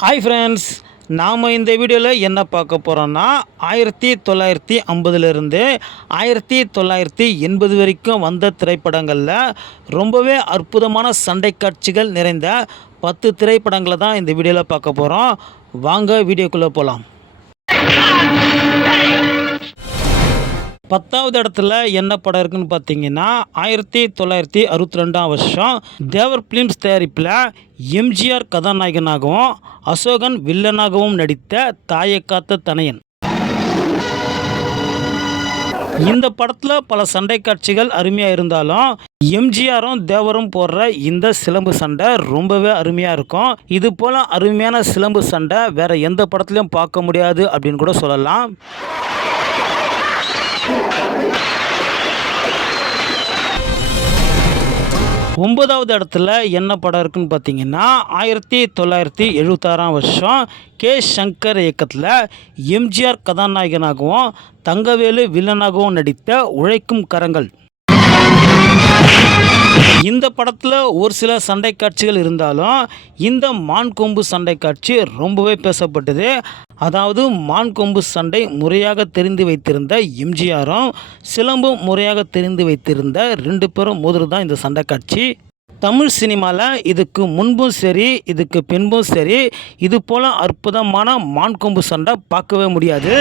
Hi friends நாம் இந்த வீடியோவில் என்ன பார்க்க போகிறோன்னா ஆயிரத்தி தொள்ளாயிரத்தி ஐம்பதுலேருந்து ஆயிரத்தி தொள்ளாயிரத்தி எண்பது வரைக்கும் வந்த திரைப்படங்களில் ரொம்பவே அற்புதமான சண்டை காட்சிகள் நிறைந்த பத்து திரைப்படங்களை தான் இந்த வீடியோவில் பார்க்க போகிறோம் வாங்க வீடியோக்குள்ளே போகலாம் பத்தாவது இடத்துல என்ன படம் இருக்குன்னு பார்த்தீங்கன்னா ஆயிரத்தி தொள்ளாயிரத்தி அறுபத்தி ரெண்டாம் வருஷம் தேவர் பிலிம்ஸ் தயாரிப்பில் எம்ஜிஆர் கதாநாயகனாகவும் அசோகன் வில்லனாகவும் நடித்த தாயை காத்த தனையன். இந்த படத்தில் பல சண்டை காட்சிகள் அருமையாக இருந்தாலும் எம்ஜிஆரும் தேவரும் போடுற இந்த சிலம்பு சண்டை ரொம்பவே அருமையாக இருக்கும். இது போல் அருமையான சிலம்பு சண்டை வேற எந்த படத்துலையும் பார்க்க முடியாது அப்படின்னு கூட சொல்லலாம். ஒன்பதாவது இடத்துல என்ன படம் இருக்குன்னு பார்த்தீங்கன்னா ஆயிரத்தி தொள்ளாயிரத்தி எழுபத்தாறாம் வருஷம் கே. சங்கர் இயக்கத்தில் எம்ஜிஆர் கதாநாயகனாகவும் தங்கவேலு வில்லனாகவும் நடித்த உழைக்கும் கரங்கள். இந்த படத்தில் ஒரு சில சண்டை காட்சிகள் இருந்தாலும் இந்த மான் கொம்பு சண்டை காட்சி ரொம்பவே பேசப்பட்டது. அதாவது மான் கொம்பு சண்டை முறையாக தெரிந்து வைத்திருந்த எம்ஜிஆரும் சிலம்பும் முறையாக தெரிந்து வைத்திருந்த ரெண்டு பேரும் மோதுறது தான் இந்த சண்டை காட்சி. தமிழ் சினிமாவில் இதுக்கு முன்பும் சரி இதுக்கு பின்பும் சரி இது போல் அற்புதமான மான் கொம்பு சண்டை பார்க்கவே முடியாது.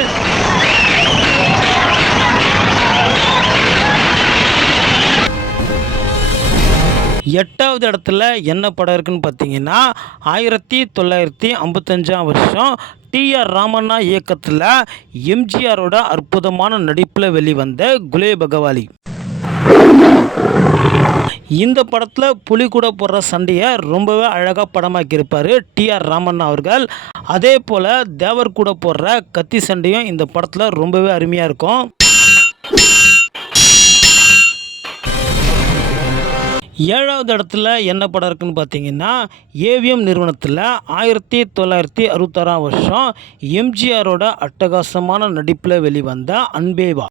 எட்டாவது இடத்துல என்ன படம் இருக்குன்னு பார்த்தீங்கன்னா ஆயிரத்தி தொள்ளாயிரத்தி ஐம்பத்தஞ்சாம் வருஷம் டிஆர் ராமண்ணா இயக்கத்தில் எம்ஜிஆரோட அற்புதமான நடிப்பில் வெளிவந்த குலே பகவாலி. இந்த படத்தில் புலி கூட போடுற சண்டையை ரொம்பவே அழகாக படமாக்கியிருப்பார் டிஆர் ராமண்ணா அவர்கள். அதே போல் தேவர் கூட போடுற கத்தி சண்டையும் இந்த படத்தில் ரொம்பவே அருமையாக இருக்கும். ஏழாவது இடத்துல என்ன படம் இருக்குன்னு பார்த்தீங்கன்னா ஏவிஎம் நிறுவனத்தில் ஆயிரத்தி தொள்ளாயிரத்தி அறுபத்தாறாம் வருஷம் எம்ஜிஆரோட அட்டகாசமான நடிப்பில் வெளிவந்த அன்பேவா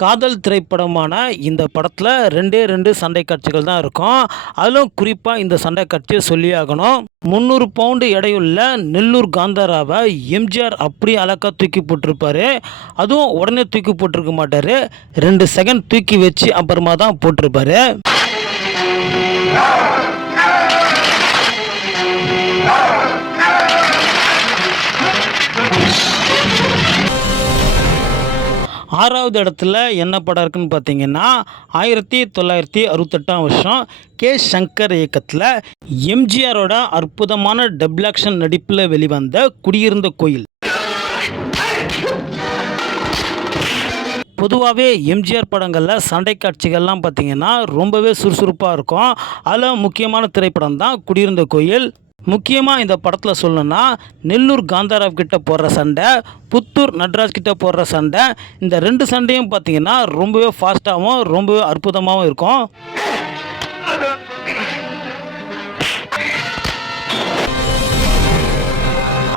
காதல் திரைப்படமான இந்த படத்தில் ரெண்டே ரெண்டு சண்டை காட்சிகள் தான் இருக்கும். அதிலும் குறிப்பாக இந்த சண்டை காட்சியை சொல்லியாகணும் முந்நூறு பவுண்டு எடையுள்ள நெல்லூர் காந்தாராவை எம்ஜிஆர் அப்படி அழகாக தூக்கி போட்டிருப்பாரு. அதுவும் உடனே தூக்கி போட்டிருக்க மாட்டார். ரெண்டு செகண்ட் தூக்கி வச்சு அப்புறமா தான் போட்டிருப்பாரு. ஆறாவது இடத்துல என்ன படம் இருக்குன்னு பார்த்தீங்கன்னா ஆயிரத்தி தொள்ளாயிரத்தி அறுபத்தெட்டாம் வருஷம் கே சங்கர் இயக்கத்தில் எம்ஜிஆரோட அற்புதமான டபுள் ஆக்ஷன் நடிப்பில் வெளிவந்த குடியிருந்த கோயில். பொதுவாகவே எம்ஜிஆர் படங்களில் சண்டை காட்சிகள்லாம் பார்த்திங்கன்னா ரொம்பவே சுறுசுறுப்பாக இருக்கும். அதில் முக்கியமான திரைப்படம் தான் குடியிருந்த கோயில். முக்கியமாக இந்த படத்தில் சொல்லணும்னா நெல்லூர் காந்தாராவ் கிட்ட போடுற சண்டை புத்தூர் நட்ராஜ் கிட்ட போடுற சண்டை இந்த ரெண்டு சண்டையும் பார்த்தீங்கன்னா ரொம்பவே ஃபாஸ்ட்டாகவும் ரொம்பவே அற்புதமாகவும் இருக்கும்.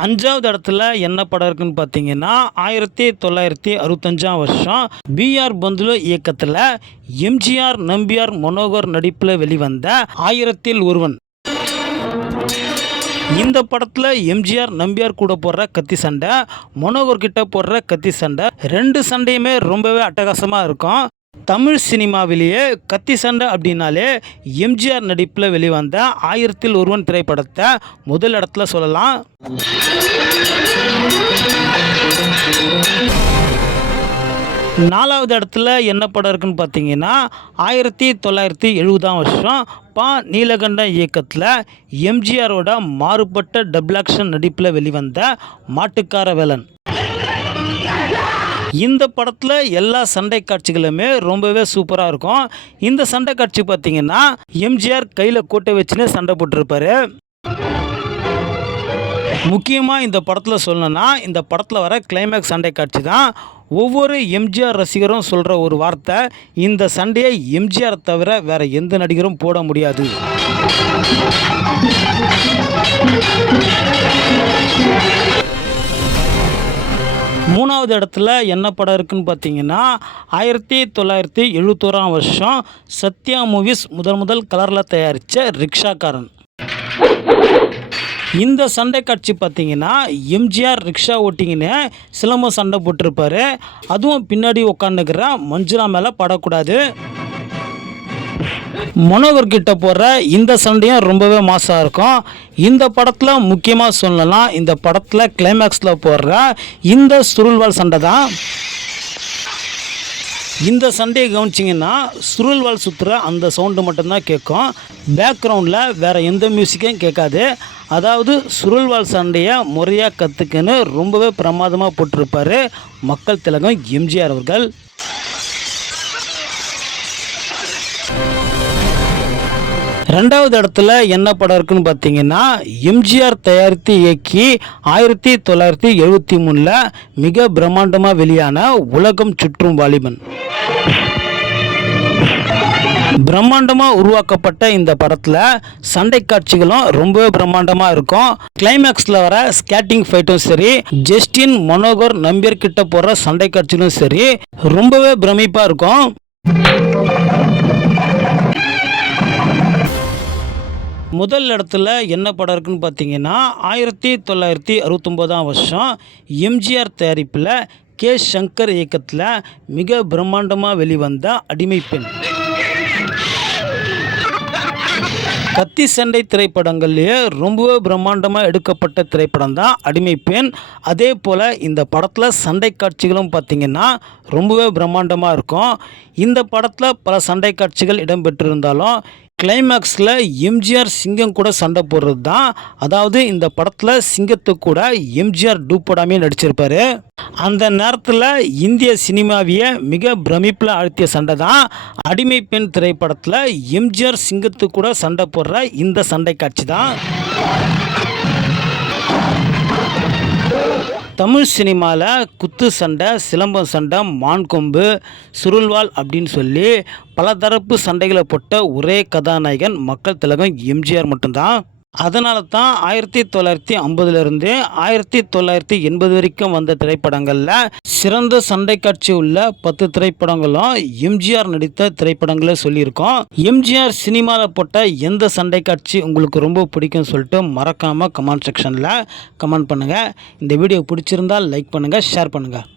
அஞ்சாவது இடத்துல என்ன படம் இருக்குன்னு பார்த்தீங்கன்னா ஆயிரத்தி தொள்ளாயிரத்தி அறுபத்தஞ்சாம் வருஷம் பிஆர் பந்துலு இயக்கத்தில் எம்ஜிஆர் நம்பியார் மனோகர் நடிப்பில் வெளிவந்த ஆயிரத்தில் ஒருவன். இந்த படத்தில் எம்ஜிஆர் நம்பியார் கூட போடுற கத்தி சண்டை மனோகர் கிட்ட போடுற கத்தி சண்டை ரெண்டு சண்டையுமே ரொம்பவே அட்டகாசமாக இருக்கும். தமிழ் சினிமாவிலேயே கத்தி சண்டை அப்படின்னாலே எம்ஜிஆர் நடிப்பில் வெளிவந்த ஆயிரத்தில் ஒருவன் திரைப்படத்தை முதல் இடத்துல சொல்லலாம். நாலாவது இடத்துல என்ன படம் இருக்குன்னு பார்த்தீங்கன்னா ஆயிரத்தி தொள்ளாயிரத்தி எழுபதாம் வருஷம் பா. நீலகண்ட இயக்கத்தில் எம்ஜிஆரோட மாறுபட்ட டபுள் ஆக்ஷன் நடிப்பில் வெளிவந்த மாட்டுக்கார வேலன் இந்த படத்தில் எல்லா சண்டை காட்சிகளுமே ரொம்பவே சூப்பராக இருக்கும். இந்த சண்டை காட்சி பார்த்தீங்கன்னா எம்ஜிஆர் கையில் கூட்டை வச்சுன்னு சண்டை போட்டிருப்பாரு. முக்கியமாக இந்த படத்தில் சொல்லணும்னா இந்த படத்தில் வர கிளைமேக்ஸ் சண்டை காட்சி தான். ஒவ்வொரு எம்ஜிஆர் ரசிகரும் சொல்கிற ஒரு வார்த்தை இந்த சண்டையை எம்ஜிஆர் தவிர வேற எந்த நடிகரும் போட முடியாது. மூணாவது இடத்துல என்ன படம் இருக்குன்னு பார்த்தீங்கன்னா ஆயிரத்தி தொள்ளாயிரத்தி எழுபத்தோராம் வருஷம் சத்யா மூவிஸ் முதல் முதல் கலரில் தயாரித்த ரிக்ஷாக்காரன். இந்த சண்டை காட்சி பார்த்தீங்கன்னா எம்ஜிஆர் ரிக்ஷா ஓட்டிங்கன்னு சிலம்பம் சண்டை போட்டிருப்பாரு. அதுவும் பின்னாடி உக்காந்துக்கிற மஞ்சுளா மேலே படக்கூடாது. மனோகர் கிட்ட போடுற இந்த சண்டையும் ரொம்பவே மாசாக இருக்கும். இந்த படத்தில் முக்கியமாக சொல்லலாம் இந்த படத்தில் கிளைமேக்ஸில் போடுற இந்த சுருள்வால் சண்டை தான். இந்த சண்டையை கவனிச்சிங்கன்னா சுருள்வால் சுற்றுற அந்த சவுண்டு மட்டும்தான் கேட்கும். பேக்ரவுண்டில் வேறு எந்த மியூசிக்கும் கேட்காது. அதாவது சுருள்வாள் சண்டையை முறையாக கற்றுக்குன்னு ரொம்பவே பிரமாதமாக போட்டிருப்பாரு மக்கள் திலகம் எம்ஜிஆர் அவர்கள். ரெண்டாவது இடத்துல என்ன படம் இருக்குன்னு பார்த்தீங்கன்னா எம்ஜிஆர் தயாரித்து இயக்கி ஆயிரத்தி தொள்ளாயிரத்தி எழுபத்தி மூணில் மிக பிரம்மாண்டமாக வெளியான உலகம் சுற்றும் வாலிபன். பிரம்மாண்டமாக உருவாக்கப்பட்ட இந்த படத்தில் சண்டை காட்சிகளும் ரொம்பவே பிரம்மாண்டமாக இருக்கும். கிளைமேக்ஸில் வர ஸ்கேட்டிங் ஃபைட்டும் சரி ஜஸ்டின் மனோகர் நம்பியர் கிட்ட போடுற சண்டை காட்சிகளும் சரி ரொம்பவே பிரமிப்பாக இருக்கும். முதல் இடத்துல என்ன படம் இருக்குன்னு பார்த்தீங்கன்னா ஆயிரத்தி தொள்ளாயிரத்தி அறுபத்தொம்போதாம் வருஷம் எம்ஜிஆர் தயாரிப்பில் கே சங்கர் இயக்கத்தில் மிக பிரம்மாண்டமாக வெளிவந்த அடிமை பெண். கத்தி சண்டை திரைப்படங்கள்லேயே ரொம்பவே பிரம்மாண்டமாக எடுக்கப்பட்ட திரைப்படம் தான் அடிமை பெண். அதே போல் இந்த படத்தில் சண்டை காட்சிகளும் பார்த்திங்கன்னா ரொம்பவே பிரம்மாண்டமாக இருக்கும். இந்த படத்தில் பல சண்டை காட்சிகள் இடம்பெற்றிருந்தாலும் கிளைமேக்ஸில் எம்ஜிஆர் சிங்கம் கூட சண்டை போடுறது தான் அதாவது இந்த படத்தில் சிங்கத்து கூட எம்ஜிஆர் டூப் நடிச்சிருப்பார். அந்த நேரத்தில் இந்திய சினிமாவிய மிக பிரமிப்பில் ஆழ்த்திய சண்டை தான் அடிமை பெண் திரைப்படத்தில் எம்ஜிஆர் சிங்கத்து கூட சண்டை போடுற இந்த சண்டை காட்சி தான் தமிழ் சினிமாவில் குத்து சண்டை சிலம்பம் சண்டை மான் கொம்பு சுருள்வாள் அப்படின்னு சொல்லி பலதரப்பு சண்டைகளை போட்ட ஒரே கதாநாயகன் மக்கள் திலகம் எம்ஜிஆர் மட்டும்தான். அதனால தான் ஆயிரத்தி தொள்ளாயிரத்தி ஐம்பதுலேருந்து ஆயிரத்தி தொள்ளாயிரத்தி எண்பது வரைக்கும் வந்த திரைப்படங்களில் சிறந்த சண்டை காட்சி உள்ள பத்து திரைப்படங்களும் எம்ஜிஆர் நடித்த திரைப்படங்களை சொல்லியிருக்கோம். எம்ஜிஆர் சினிமாவில் போட்ட எந்த சண்டை காட்சி உங்களுக்கு ரொம்ப பிடிக்கும்னு சொல்லிட்டு மறக்காமல் கமெண்ட் செக்ஷனில் கமெண்ட் பண்ணுங்கள் இந்த வீடியோ பிடிச்சிருந்தால் லைக் பண்ணுங்கள் ஷேர் பண்ணுங்கள்